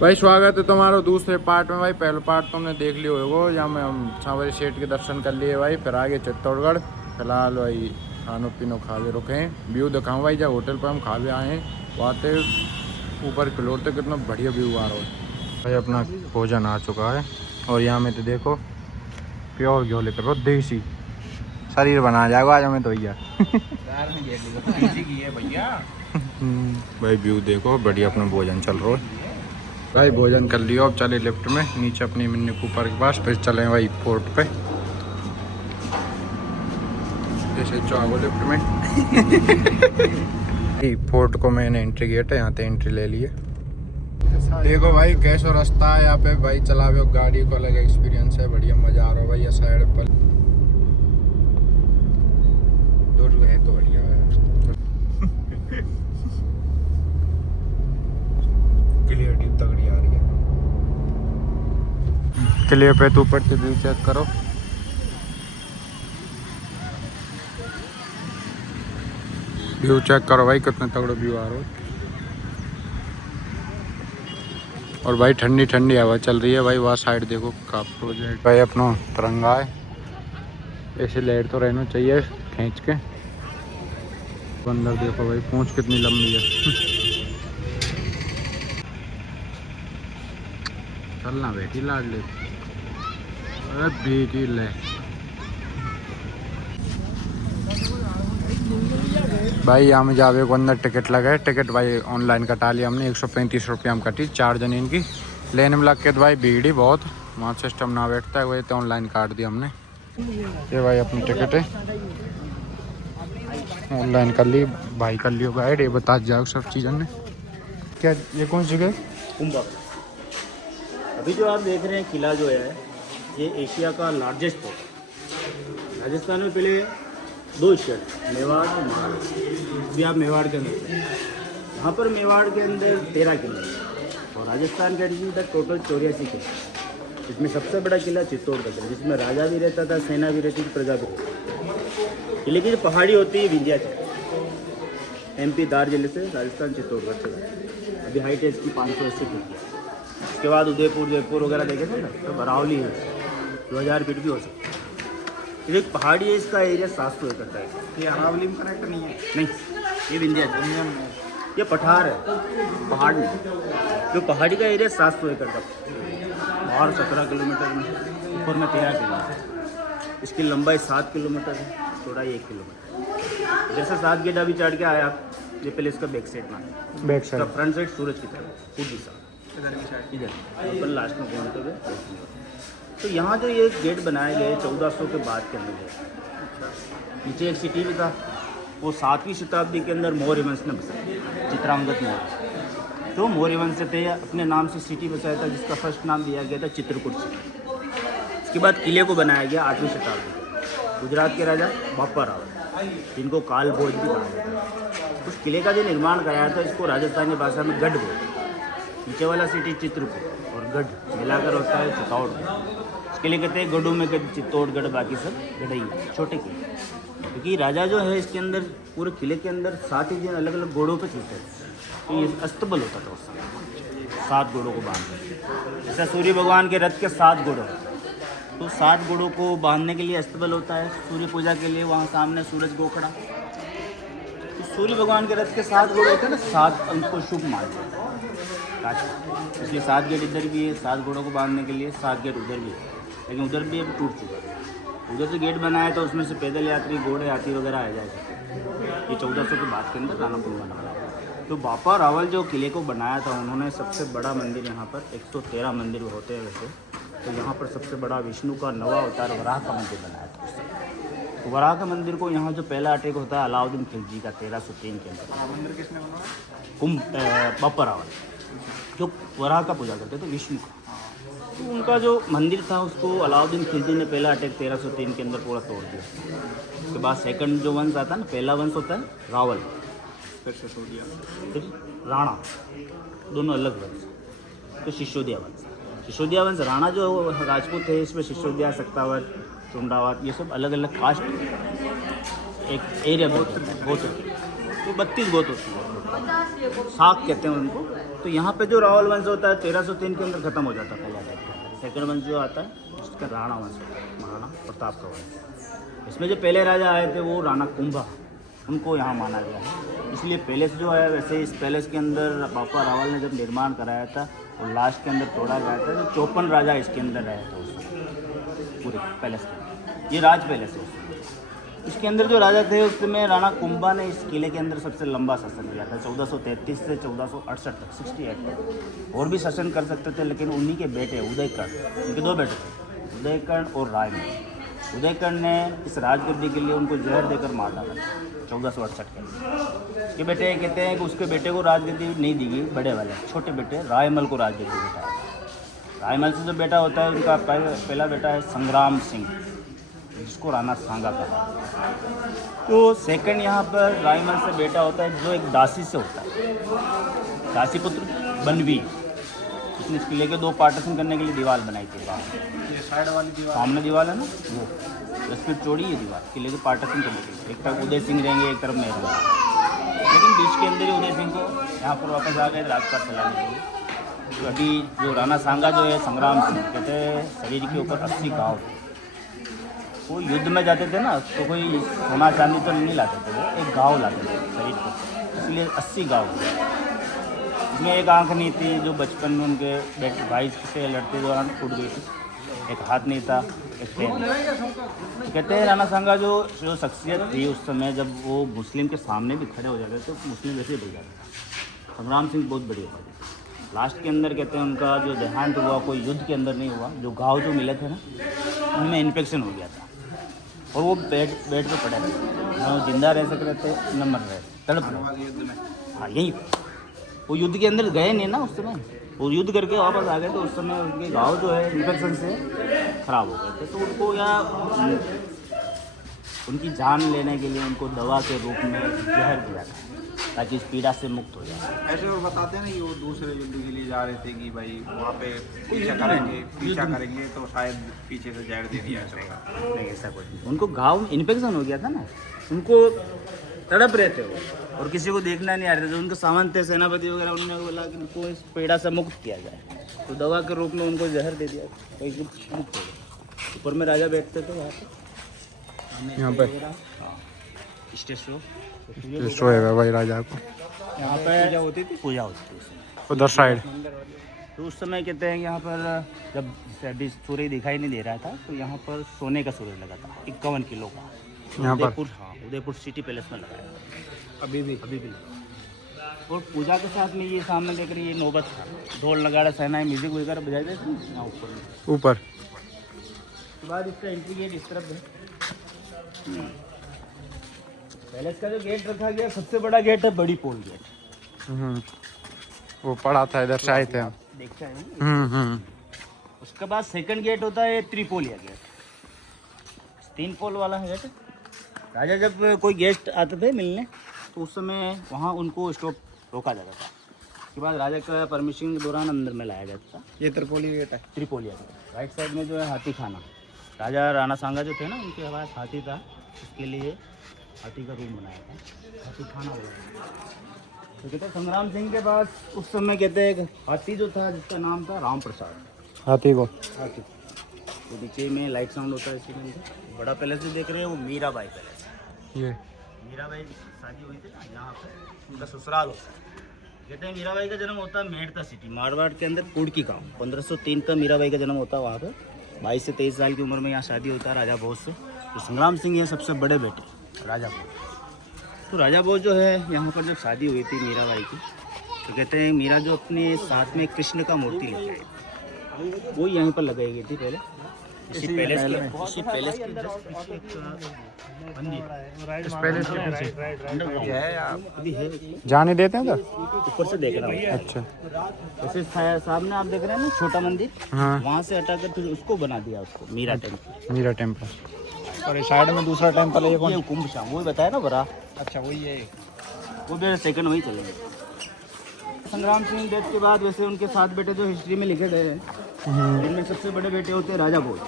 भाई स्वागत है तुम्हारा दूसरे पार्ट में। भाई पहले पार्ट तुमने देख लियो होगा, यहाँ में हम सांवरी सेठ के दर्शन कर लिए भाई, फिर आगे चित्तौड़गढ़। फिलहाल भाई खानो पीनो खावे रुके हैं। व्यू दिखाऊँ भाई, जब होटल पर हम खावे आए हैं वहाँ से ऊपर फ्लोर से कितना बढ़िया व्यू आ रहा है भाई। अपना भोजन आ चुका है और यहाँ में तो देखो प्योर घ्यो लेकर रो, देसी शरीर बना जाएगा आज हमें तो भैया। भाई व्यू देखो बढ़िया, अपना भोजन चल रहा है भाई। भोजन कर लियो, अब चले लिफ्ट में नीचे अपनी मिनी कूपर के पास, फिर चले भाई फोर्ट पे। जैसे चाहो लिफ्ट में फोर्ट को मैंने एंट्री गेट है, यहाँ से एंट्री ले लिए। देखो भाई कैसा रास्ता है यहाँ पे भाई, चलावे गाड़ी को अलग एक्सपीरियंस है, बढ़िया मजा आ रहा है भाई। ये साइड पर दूर है तो बढ़िया है। क्लियरिटी तगड़ी आ रही है। क्लियर पे तो ऊपर से व्यू चेक करो। व्यू चेक करो भाई, कितना तगड़ा व्यू आ रहा है। और भाई ठंडी ठंडी हवा चल रही है भाई। वहाँ साइड देखो का प्रोजेक्ट भाई अपना तिरंगा है, ऐसे लेट तो रहना चाहिए खींच के। अंदर देखो भाई पूंछ कितनी लंबी है। चलना बेटी लाड ले, अरे बेटी ले भाई। यहाँ में जावे को अंदर टिकट लगा है। टिकट भाई ऑनलाइन कटा लिया हमने, 135 रुपये हम कटी 4 जन इनकी। लेने में लग के तो भाई भीड़ ही बहुत, वहाँ सिस्टम ना बैठता है, वही तो ऑनलाइन काट दिया हमने। ये भाई अपनी टिकट है, ऑनलाइन कर ली भाई, कर लियो गाइड, ये बता जाओ सब चीज़ों ने। क्या ये कौन सी जगह? कुंभा। अभी जो आप देख रहे हैं किला जो है, ये एशिया का लार्जेस्ट फोर्ट। राजस्थान में पहले 2 स्टेट, मेवाड़ और महाराष्ट्र। अभी आप मेवाड़ के अंदर हैं। यहाँ पर मेवाड़ के अंदर 13 किले हैं और राजस्थान के अंदर टोटल 84 किले। इसमें सबसे बड़ा किला चित्तौड़गढ़ है, जिसमें राजा भी रहता था, सेना भी रहती थी, प्रजा भी रहती थी। किले की जो पहाड़ी होती है विंध्याचल, MP दार जिले से राजस्थान चित्तौड़गढ़ से। अभी हाइट है इसकी 580 फीट की। उसके बाद उदयपुर जयपुर वगैरह देखे थे ना, तो अरावली है 2000 फीट भी हो सकता है। ये एक पहाड़ी है, इसका एरिया 700 एकड़ का है। ये अरावली में करेक्ट नहीं है? नहीं, ये विंध्याचल, ये पठार है, पहाड़ में। जो पहाड़ी का एरिया 700 एकड़ का, बाहर 17 किलोमीटर में, ऊपर में 13 किलोमीटर। इसकी लंबाई 7 किलोमीटर है, चौड़ाई 1 किलोमीटर। जैसे 7 गेट अभी चढ़ के आया आप, ये पहले इसका बैक साइड माना, बैक साइड, फ्रंट साइड सूरज की तरफ, पूर्व दिशा इधर ऊपर लास्ट में घूमते हुए। तो यहाँ जो ये गेट बनाए गए 1400 के बाद के अंदर है। नीचे एक सिटी भी था, वो 7वीं शताब्दी के अंदर मौर्य वंश ने बसाया, चित्रांगद मौर्य। तो मौर्य वंश थे, अपने नाम से सिटी बसाया था, जिसका फर्स्ट नाम दिया गया था चित्रकूट सिटी। इसके बाद किले को बनाया गया 8वीं शताब्दी। गुजरात के राजा बापा रावल, जिनको काल भोज भी कहा जाता है, उस किले का जो निर्माण कराया था, इसको राजस्थानी भाषा में गढ़ बोलते हैं। नीचे वाला सिटी चित्रकूट और गढ़ मिलाकर होता है चित्तौड़गढ़। इसके लिए कहते हैं गढ़ों में कहते चित्तौड़गढ़, बाकी सब गढ़ई है, छोटे किले। क्योंकि राजा जो है इसके अंदर पूरे किले के अंदर 7 ही दिन अलग अलग घोड़ों पे चलते थे। तो ये अस्तबल होता था उस समय, 7 घोड़ों को बांधते। जैसा सूर्य भगवान के रथ के 7 घोड़े होते हैं, तो 7 घोड़ों को बांधने के लिए अस्तबल होता है। सूर्य पूजा के लिए वहाँ सामने सूरज गोखड़ा, तो सूर्य भगवान के रथ के 7 घोड़े होते हैं ना, 7 अंक को शुभ मानते हैं। इसलिए 7 गेट इधर भी है, 7 घोड़ों को बांधने के लिए 7 गेट उधर भी है, लेकिन उधर भी अभी टूट चुका है। उधर से गेट बनाया तो उसमें से पैदल यात्री, घोड़े, हाथी वगैरह आ जाए सकते। ये 1400 के बाद के अंदर दानापुर बना। तो बापा रावल जो किले को बनाया था, उन्होंने सबसे बड़ा मंदिर यहाँ पर 113 मंदिर होते हैं वैसे, तो यहाँ पर सबसे बड़ा विष्णु का नवा अवतार वराह का मंदिर बनाया था। तो वराह का मंदिर को यहाँ जो पहला अटैक होता है अलाउद्दीन खिलजी का 1303 के अंदर। मंदिर किसने बनाया? बापा रावल, जो वराह का पूजा करते थे, विष्णु का। तो उनका जो मंदिर था उसको अलाउद्दीन खिलजी ने पहला अटैक 1303 के अंदर पूरा तोड़ दिया। उसके बाद सेकंड जो वंश आता है ना, पहला वंश होता है रावल, फिर सिसोदिया, फिर राणा, दोनों अलग वंश। तो सिसोदिया वंश, सिसोदिया वंश, राणा जो राजपूत है, इसमें सिसोदिया, सक्तावत, चुंडावत, ये सब अलग अलग कास्ट एक एरिया में गोत्र। तो 32 गोत्र होती है, साख कहते हैं उनको। तो यहाँ पे जो रावल वंश होता है 1303 के अंदर खत्म हो जाता है पहला टाइम। सेकंड वंश जो आता है उसका राणा वंश होता है, महाराणा प्रताप का वंश। इसमें जो पहले राजा आए थे वो राणा कुंभा, उनको यहाँ माना गया है। इसलिए पैलेस जो है, वैसे इस पैलेस के अंदर बापा रावल ने जब निर्माण कराया था और लास्ट के अंदर तोड़ा गया था, तो 54 राजा इसके अंदर रहे थे उस पूरे पैलेस के अंदर। ये राज पैलेस है। इसके अंदर जो राजा थे उस समय राणा कुंभा ने इस किले के अंदर सबसे लंबा शासन किया था, 1433 से 1468 तक, 68 तक। और भी शासन कर सकते थे, लेकिन उन्हीं के बेटे उदयकर्ण, उनके 2 बेटे थे, उदयकर्ण और रायमल। उदयकर्ण ने इस राजगद्दी के लिए उनको जहर देकर मार डाला 1468 के अंदर। उसके बेटे कहते हैं कि उसके बेटे को राजगद्दी नहीं दी गई, बड़े वाले छोटे बेटे रायमल को राजगद्दी बिठाया था। रायमल से जो बेटा होता है उनका पहला बेटा है संग्राम सिंह, जिसको राणा सांगा कहा। तो सेकंड यहाँ पर रायमल से बेटा होता है जो एक दासी से होता है, दासी पुत्र बनवी। उसने इस किले के 2 पार्टीशन करने के लिए दीवार बनाई थी बाहर। ये साइड वाली दीवार, सामने दीवार है ना वो 10 फीट चौड़ी है दीवार, किले के पार्टीशन करने के लिए। एक तरफ उदय सिंह रहेंगे, एक तरफ मैं रहूँगा, लेकिन बीच के अंदर ही उदय सिंह को यहाँ पर वापस आ गए राजपाट चलाने के लिए। तो अभी जो राणा सांगा जो है संग्राम सिंह, कहते हैं शरीर के ऊपर 80 घाव थे। वो युद्ध में जाते थे ना, तो कोई सोना चांदी तो नहीं लाते थे, वो एक घाव लाते थे शरीर को, इसलिए 80 घाव थे। इसमें एक आंख नहीं थी जो बचपन में उनके भाई से लड़ते दौरान टूट गई थी, एक हाथ नहीं था, एक पैर नहीं। कहते हैं राणा सांगा जो शख्सियत थी उस समय, जब वो मुस्लिम के सामने भी खड़े हो जाते तो मुस्लिम वैसे ही बन जाता था। संग्राम सिंह बहुत बड़ी बात है। लास्ट के अंदर कहते हैं उनका जो देहांत हुआ कोई युद्ध के अंदर नहीं हुआ, जो घाव जो मिले थे ना उनमें इन्फेक्शन हो गया था और वो बेड पे पड़े थे, न जिंदा रह सक रहे थे न मर रहे थे, तड़प रहे। युद्ध में हाँ यहीं वो युद्ध के अंदर गए नहीं ना उस समय, वो युद्ध करके वापस आ गए, तो उस समय उनके घाव जो है इन्फेक्शन से ख़राब हो गए थे। तो उनको या उनकी जान लेने के लिए उनको दवा के रूप में जहर दिया था ताकि इस पीड़ा से मुक्त हो जाए। ऐसे और बताते हैं ना कि वो दूसरे युद्ध के लिए जा रहे थे कि भाई वहाँ पे पीछा करेंगे तो शायद पीछे से जहर दे दिया जाएगा। नहीं ऐसा कुछ नहीं, उनको घाव इन्फेक्शन हो गया था ना, उनको तड़प रहे थे वो और किसी को देखना नहीं आ रहे थे। उनके सामंत थे सेनापति वगैरह, उन्होंने बोला कि उनको इस पीड़ा से मुक्त किया जाए, तो दवा के रूप में उनको जहर दे दिया, कोई मुक्त हो गया। ऊपर में राजा बैठते थे वहाँ पे, यहाँ पे स्टेज शो सोएगा भाई राजा को, यहाँ पे पूजा होती थी उधर साइड। तो उस समय कहते हैं यहाँ पर जब अभी सूर्य दिखाई नहीं दे रहा था तो यहाँ पर सोने का सूरज लगा था 51 किलो का, यहाँ पर उदयपुर, हाँ उदयपुर सिटी पैलेस में लगाया अभी भी लगा। और पूजा के साथ में ये सामने देख रही है नौबत, ढोल नगाड़ा सहनाई म्यूजिक वगैरह बजाए थे यहाँ ऊपर। उसके बाद इसका एंट्री गेट इस तरफ है। पैलेस का जो गेट रखा गया सबसे बड़ा गेट है बड़ी पोल गेट, वो पड़ा था इधर से आए थे हम। देखते हैं। उसके बाद सेकंड गेट होता है त्रिपोलिया गेट, 3 पोल वाला है गेट। राजा जब कोई गेस्ट आते थे मिलने तो उस समय वहाँ उनको स्टॉप रोका जाता था। उसके बाद राजा का परमिशन के दौरान अंदर में लाया जाता था। ये त्रिपोली गेट है। त्रिपोलिया गेट राइट साइड में जो है हाथी खाना, राजा राणा सांगा जो थे ना उनके पास हाथी था, उसके लिए हाथी का रूम बनाया था, हाथी खाना बनाया। तो कहते हैं संग्राम सिंह के पास उस समय कहते हैं एक हाथी जो था जिसका नाम था राम प्रसाद, हाथी को हाथी। तो नीचे में लाइट साउंड होता है इसी में। बड़ा पैलेस जो देख रहे हैं वो मीराबाई पैलेस, ये मीराबाई शादी हुई थी ना यहाँ पर, उनका ससुराल होता है। कहते हैं मीराबाई का जन्म होता है मेड़ता सिटी मारवाड़ के अंदर कुड़की गाँव, 1503 का मीराबाई का जन्म होता है वहाँ पर। 22 से 23 साल की उम्र में यहाँ शादी होता है राजा भोज से। तो संग्राम सिंह ये सबसे बड़े बेटे राजा भोज। तो राजा भोज जो है यहाँ पर जब शादी हुई थी मीराबाई की, तो कहते हैं मीरा जो अपने साथ में कृष्ण का मूर्ति लेके आई, वो यहीं पर लगाई गई थी पहले, इसी पैलेस के जस्ट पीछे एक मंदिर, इस पैलेस के पीछे अंडरग्राउंड है, अभी है, जाने देते हैं तो ऊपर से देख रहा हूँ। अच्छा वैसे सामने आप देख रहे हैं ना छोटा मंदिर, हाँ वहाँ से हटाकर फिर उसको बना दिया, उसको मीरा टेम्पल। मीरा टेम्पल। और ये साइड में दूसरा टेम्पल है, ये कौन? ये कुंभ शाम वही बताया ना बड़ा, अच्छा वही है। वो भी सेकंड वही चलेंगे। संग्राम सिंह डेथ के बाद वैसे उनके 7 बेटे जो हिस्ट्री में लिखे गए हैं, इनमें सबसे बड़े बेटे होते हैं राजा भोज,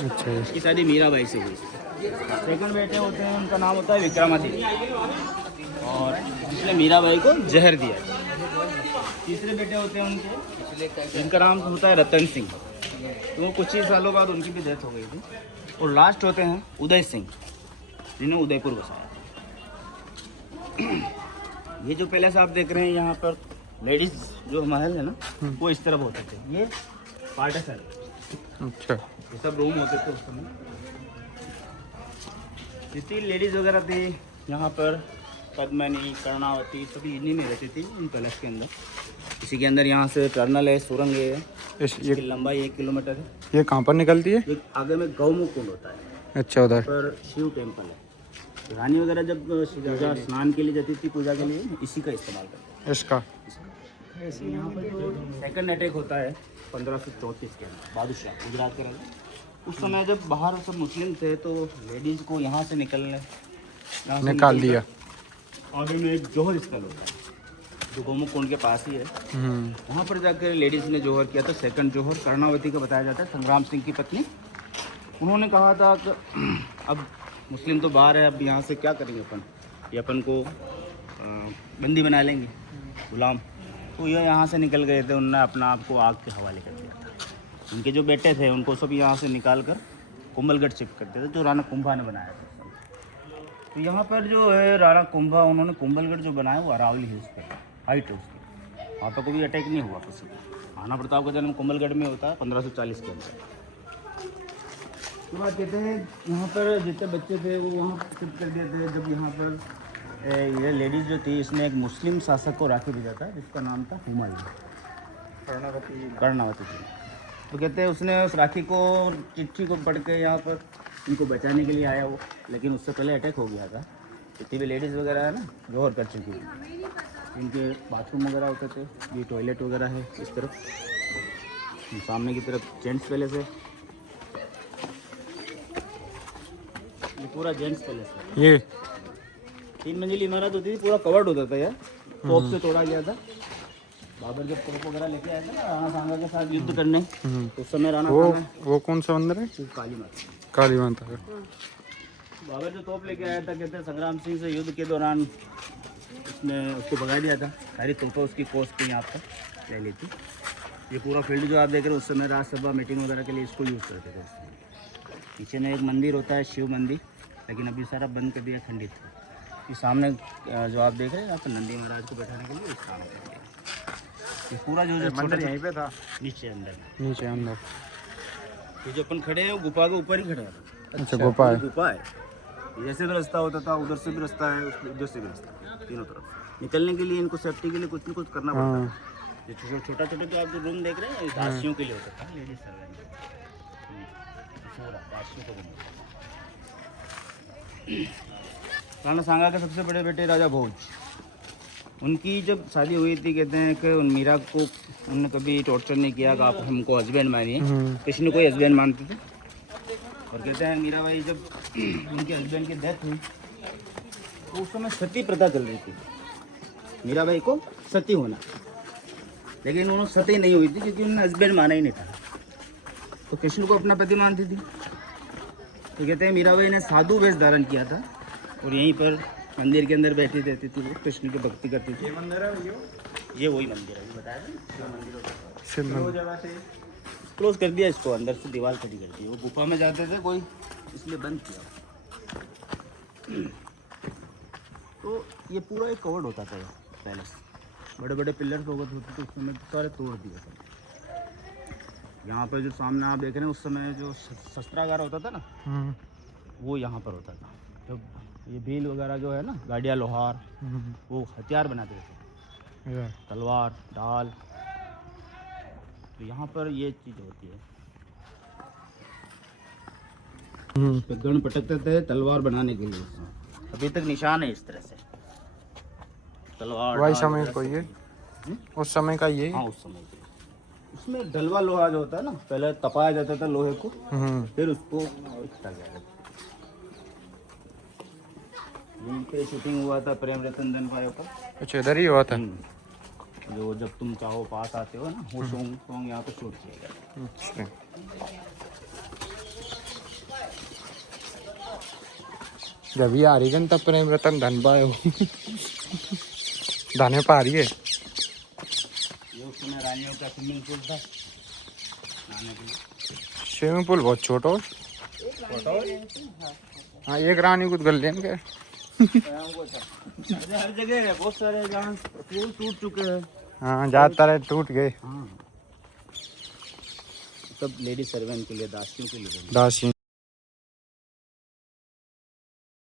अच्छा इसकी शादी मीराबाई से हुई। सेकंड बेटे होते हैं उनका नाम होता है विक्रमादित्य, और जिसने मीराबाई को जहर दिया। तीसरे बेटे होते हैं उनके, इनका नाम होता है रतन सिंह। तो वो कुछ ही सालों बाद उनकी भी डेथ हो गई थी। और लास्ट होते हैं उदय सिंह, जिन्हें उदयपुर बसाया। ये जो पैलेस आप देख रहे हैं यहाँ पर लेडीज जो महल है ना, वो इस तरफ होते थे। ये पार्टीशन, अच्छा, ये सब रूम होते थे उस समय। जितनी लेडीज़ वगैरह थी यहाँ पर, पद्मिनी, कर्णावती, सभी इन्हीं में रहती थी इन पैलेस के अंदर। इसी के अंदर यहाँ से टर्नल है, सुरंग है, इसकी लंबाई 1 किलोमीटर है। ये कहाँ पर निकलती है? ये आगे में गौमुख कुंड होता है, अच्छा, उधर पर शिव टेम्पल है। रानी वगैरह जब स्नान के लिए जाती थी, पूजा के लिए, इसी का इस्तेमाल करते इसका। हैं। यहाँ पर जो सेकंड अटैक होता है 1534 के अंदर, बादशाह गुजरात के राजा। उस समय जब बाहर सब मुस्लिम थे तो लेडीज़ को यहाँ से निकाल दिया। आगे में एक जोहर स्थल होता है जो गोमुख कुंड के पास ही है। वहाँ पर जाकर लेडीज़ ने जोहर किया था। सेकंड जोहर कर्णावती का बताया जाता है, संग्राम सिंह की पत्नी। उन्होंने कहा था कि अब मुस्लिम तो बाहर है, अब यहाँ से क्या करेंगे अपन, ये अपन को बंदी बना लेंगे, गुलाम। तो ये यहाँ से निकल गए थे, उन्होंने अपना आप को आग के हवाले कर दिया था। उनके जो बेटे थे उनको सब यहाँ से निकाल कर कुंभलगढ़ शिफ्ट करते थे, जो राणा कुंभा ने बनाया था। तो यहाँ पर जो है राणा कुंभा, उन्होंने कुंभलगढ़ जो बनाया वो अरावली हिल्स पर, हाइट है उसकी। वहाँ पर कोई अटैक नहीं हुआ किसी को। महाराणा प्रताप का जन्म कुंभलगढ़ में होता है 1540 के अंदर। तो बात कहते हैं यहाँ पर जितने बच्चे थे वो वहाँ शिफ्ट कर दिए थे। जब यहाँ पर ये लेडीज़ जो थी, इसने एक मुस्लिम शासक को राखी भेजा था जिसका नाम था हुमायूं, कर्णावती थी। तो कहते हैं उसने उस राखी को, चिट्ठी को पढ़ के यहाँ पर इनको बचाने के लिए आया वो, लेकिन उससे पहले अटैक हो गया था। जितनी भी लेडीज़ वगैरह है ना, जोहर कर चुकी है। इनके बाथरूम वगैरह होते थे, ये टॉयलेट वगैरह है इस तरफ, सामने की तरफ जेंट्स पैलेस है। ये पूरा जेंट्स पैलेस है। ये 3 मंजिली इमारत होती थी, पूरा कवर्ड होता था यार, तोप से तोड़ा गया था। बाबर जब तोप वगैरह लेके आए थे ना राणा सांगा के साथ युद्ध करने, तो उस समय राणा सांगा, वो कौन सा मंदिर है? काली माता, काली माता का। बाबर जो तोप लेके आया था, कहते हैं संग्राम सिंह से युद्ध के दौरान उसने उसको भगा दिया था। सारी तोपें उसकी कोस के यहाँ पर ले ली थी। ये पूरा फील्ड जो आप देख रहे हैं, उस समय राज्यसभा मीटिंग वगैरह के लिए इसको यूज़ करते थे। पीछे में एक मंदिर होता है, शिव मंदिर, लेकिन अभी सारा बंद कर दिया, खंडित है। ये सामने जो आप देख रहे हैं, यहाँ पर नंदी महाराज को बैठाने के लिए इस काम कर दिया। ये पूरा जो मंदिर यहीं पे था, नीचे अंदर, नीचे अंदर। ये जो अपन खड़े हैं वो गुफा के ऊपर ही खड़े हैं। अच्छा, गुफा है। गुफा है। जैसे भी रास्ता होता था, उधर से भी रास्ता है, उधर से भी रास्ता है, तीनों तरफ। निकलने के लिए इनको सेफ्टी के लिए कुछ न कुछ करना पड़ता है। ये छोटा छोटा जो आप जो रूम देख रहे हैं, दासियों के लिए होता था, लेडीज सर्वेंट। राणा सांगा के सबसे बड़े बेटे राजा भोज, उनकी जब शादी हुई थी, कहते हैं कि उन मीरा को उन्होंने कभी टॉर्चर नहीं किया कि आप हमको हस्बैंड मानिए। किसी ने कोई हस्बैंड मानते थे। और कहते हैं मीरा बाई जब उनके हस्बैंड की डेथ हुई तो उस समय सती प्रथा चल रही थी, मीरा बाई को सती होना, लेकिन उन्होंने सती नहीं हुई थी क्योंकि उन्होंने हस्बैंड माना ही नहीं था। तो कृष्ण को अपना पति मानती थी। तो कहते हैं मीराबाई ने साधु वेश धारण किया था और यहीं पर मंदिर के अंदर बैठी रहती थी, वो कृष्ण की भक्ति करती थी। ये मंदिर है, ये वही मंदिर है, बताया था जो मंदिर होता है। क्लोज कर दिया इसको, अंदर से दीवार खड़ी कर दी। वो गुफा में जाते थे कोई, इसलिए बंद किया। तो ये पूरा एक कवर्ड होता था पैलेस, बड़े बड़े पिलर्स होते थे, उस समय सारे तोड़ दिए थे। यहाँ पर जो सामने आप देख रहे हैं, उस समय जो शस्त्रागार होता था ना, वो यहाँ पर होता था। जब ये भील वगैरह जो है ना, गाड़ियाँ, लोहार, वो हथियार बनाते थे, तलवार, ढाल। तो यहाँ पर ये चीज़ होती है। तो गण पटकते थे तलवार बनाने के लिए, अभी तक निशान है इस तरह से तलवार। वही समय को ये, उस समय का ये। हाँ, उस समय के। उसमें डलवा लोहा जो होता है ना, पहले तपाया जाता था लोहे को, फिर उसको इकट्ठा किया जाता। यहीं पे शूटिंग हुआ था प्रेम रतन धन भाइयों का। अच्छा, इधर ही हुआ था। जो जब तुम चाहो पास आते हो ना, वो सॉन्ग यहाँ पे शूट किया गया। अच्छा, जब ये आ रही गन तब प्रेम रतन धन भाई धने पा रही है। समय रानियों का स्विमिंग पूल था नहाने के लिए। स्विमिंग पूल बहुत छोटा हो। हाँ एक रानी कुछ गल लेन के हर जगह है, बहुत सारे जहाँ पूल टूट चुके हैं। हाँ ज्यादातर टूट गए। हाँ सब लेडीज सर्वेंट के लिए, दासियों के लिए। दासी